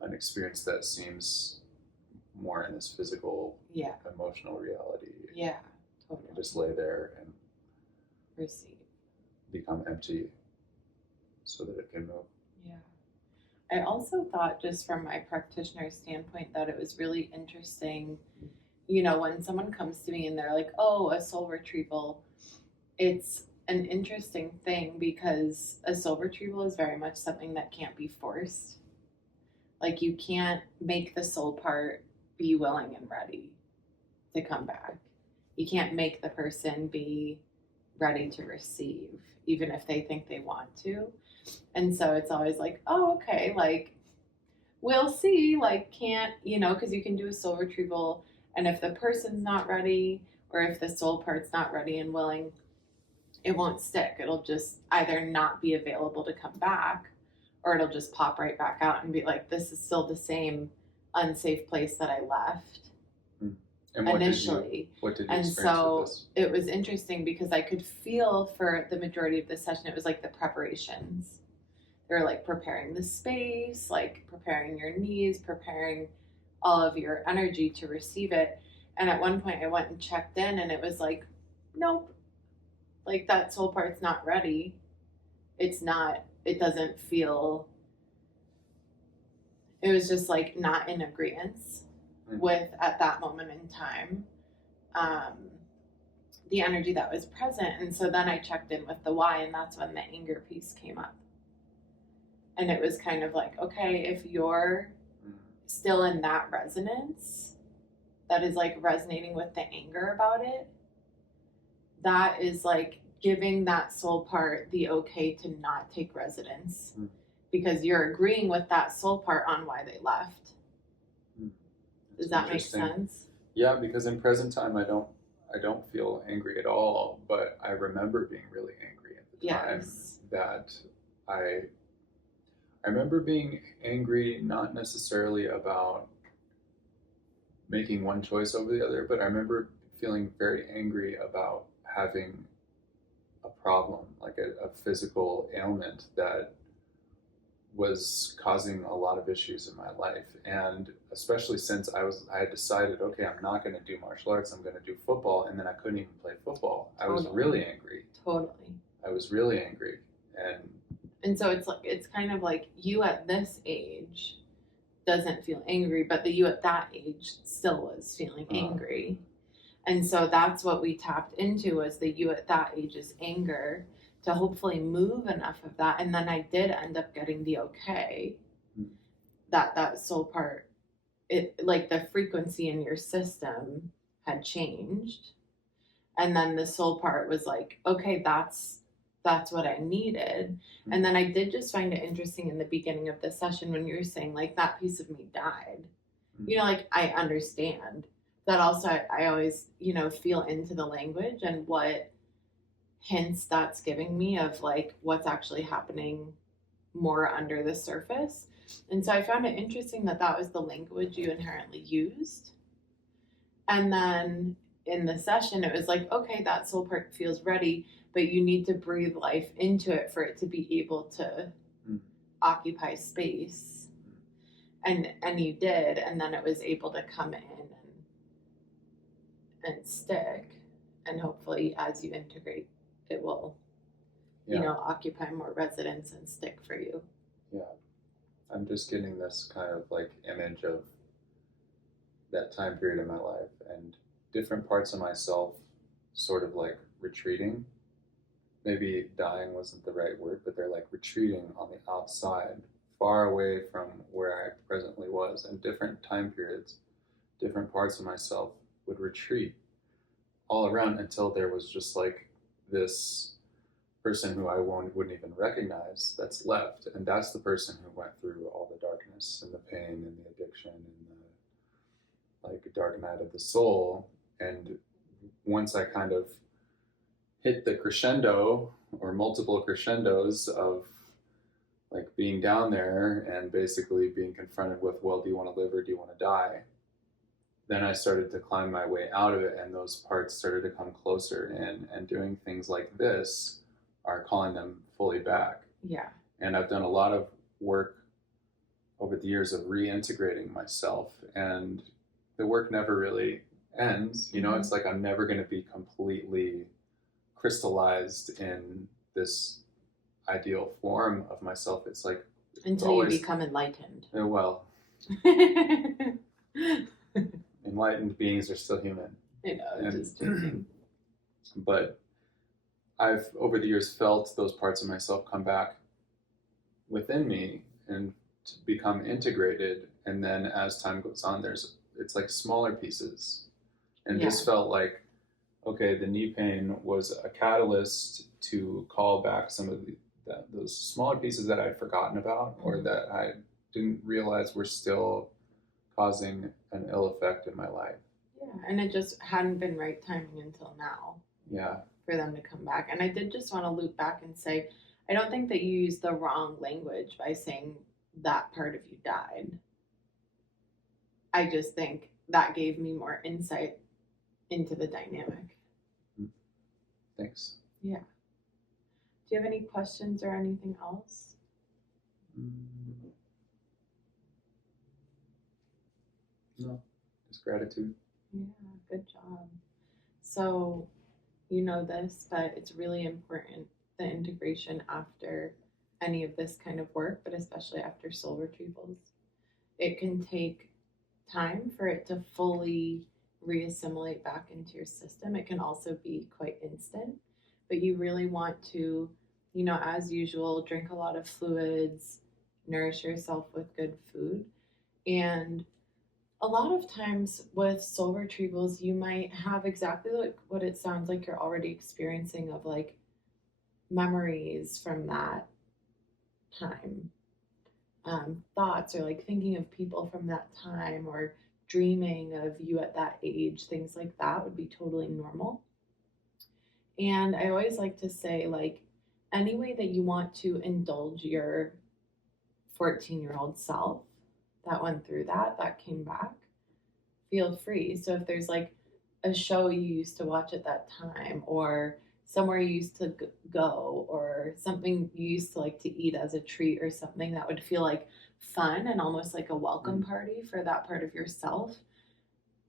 an experience that seems more in this physical, Yeah. emotional reality. Yeah. You Totally. just lay there and Receive. become empty so that it can move. Yeah. I also thought, just from my practitioner standpoint, that it was really interesting, you know, when someone comes to me and they're like, oh, a soul retrieval, it's an interesting thing because a soul retrieval is very much something that can't be forced. Like, you can't make the soul part be willing and ready to come back. You can't make the person be ready to receive, even if they think they want to. And so it's always like, oh, okay, like, we'll see, like, can't, you know, because you can do a soul retrieval, and if the person's not ready, or if the soul part's not ready and willing, it won't stick. It'll just either not be available to come back, or it'll just pop right back out and be like, this is still the same unsafe place that I left And initially. What did you And experience so with this? it was interesting because I could feel for the majority of the session, it was like the preparations. They were like preparing the space, like preparing your knees, preparing all of your energy to receive it. And at one point I went and checked in, and it was like, nope, like, that soul part's not ready. It's not, it doesn't feel, it was just like not in agreement with, at that moment in time, the energy that was present. And so then I checked in with the why, and that's when the anger piece came up. And it was kind of like, okay, if you're still in that resonance that is like resonating with the anger about it, that is like giving that soul part the okay to not take residence, because you're agreeing with that soul part on why they left. Does that make sense? Yeah, because in present time I don't feel angry at all, but I remember being really angry at the time. Yes. That I remember being angry, not necessarily about making one choice over the other, but I remember feeling very angry about having a problem, like a physical ailment that was causing a lot of issues in my life. And especially since I had decided, okay, I'm not going to do martial arts, I'm going to do football, and then I couldn't even play football. Totally. I was really angry. Totally. I was really angry. And so it's like, it's kind of like you at this age doesn't feel angry, but the you at that age still was feeling angry. And so that's what we tapped into, was the you at that age's anger, to hopefully move enough of that. And then I did end up getting the okay that soul part, it, like the frequency in your system had changed. And then the soul part was like, okay, that's what I needed. And then I did just find it interesting in the beginning of the session when you were saying like that piece of me died. You know, like I understand that. Also, I always, you know, feel into the language and what hints that's giving me of like what's actually happening more under the surface. And so I found it interesting that that was the language you inherently used. And then in the session, it was like, okay, that soul part feels ready, but you need to breathe life into it for it to be able to occupy space. And you did, and then it was able to come in and stick. And hopefully as you integrate, it will, you know, occupy more residence and stick for you. Yeah. I'm just getting this kind of like image of that time period in my life and different parts of myself sort of like retreating. Maybe dying wasn't the right word, but they're like retreating on the outside, far away from where I presently was. And different time periods, different parts of myself would retreat all around until there was just like this person who I wouldn't even recognize that's left. And that's the person who went through all the darkness and the pain and the addiction and the like dark night of the soul. And once I kind of hit the crescendo or multiple crescendos of like being down there and basically being confronted with, well, do you want to live or do you want to die? Then I started to climb my way out of it, and those parts started to come closer in, and doing things like this are calling them fully back. Yeah. And I've done a lot of work over the years of reintegrating myself, and the work never really ends. You know, it's like I'm never going to be completely crystallized in this ideal form of myself. It's like until always, you become enlightened. Well, enlightened beings are still human. I know, just joking. But I've over the years felt those parts of myself come back within me and to become integrated. And then as time goes on, it's like smaller pieces. And this felt like, okay, the knee pain was a catalyst to call back some of those smaller pieces that I'd forgotten about or that I didn't realize were still causing an ill effect in my life. Yeah, and it just hadn't been right timing until now. Yeah. For them to come back. And I did just want to loop back and say, I don't think that you used the wrong language by saying that part of you died. I just think that gave me more insight into the dynamic. Thanks. Yeah. Do you have any questions or anything else? No, just gratitude. Yeah, good job. So, you know this, but it's really important, the integration after any of this kind of work, but especially after soul retrievals. It can take time for it to fully reassimilate back into your system. It can also be quite instant, but you really want to, you know, as usual, drink a lot of fluids, nourish yourself with good food. And a lot of times with soul retrievals, you might have exactly like what it sounds like you're already experiencing of like memories from that time, thoughts or like thinking of people from that time or dreaming of you at that age, things like that would be totally normal. And I always like to say, like, any way that you want to indulge your 14-year-old self that went through that came back, feel free. So if there's like a show you used to watch at that time or somewhere you used to go or something you used to like to eat as a treat or something that would feel like fun and almost like a welcome party for that part of yourself.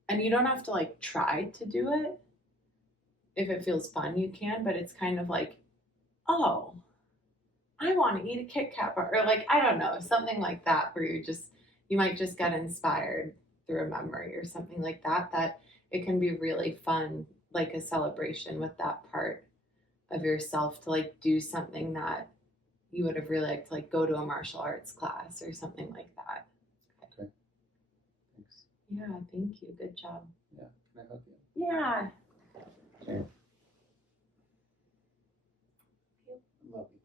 And you don't have to like try to do it. If it feels fun, you can, but it's kind of like, oh, I want to eat a Kit Kat bar, or like, I don't know, something like that where you're just you might just get inspired through a memory or something like that, that it can be really fun, like a celebration with that part of yourself, to like do something that you would have really liked, to like go to a martial arts class or something like that. Okay. Thanks. Yeah, thank you. Good job. Yeah. Can I help you? Yeah. Okay. Love you.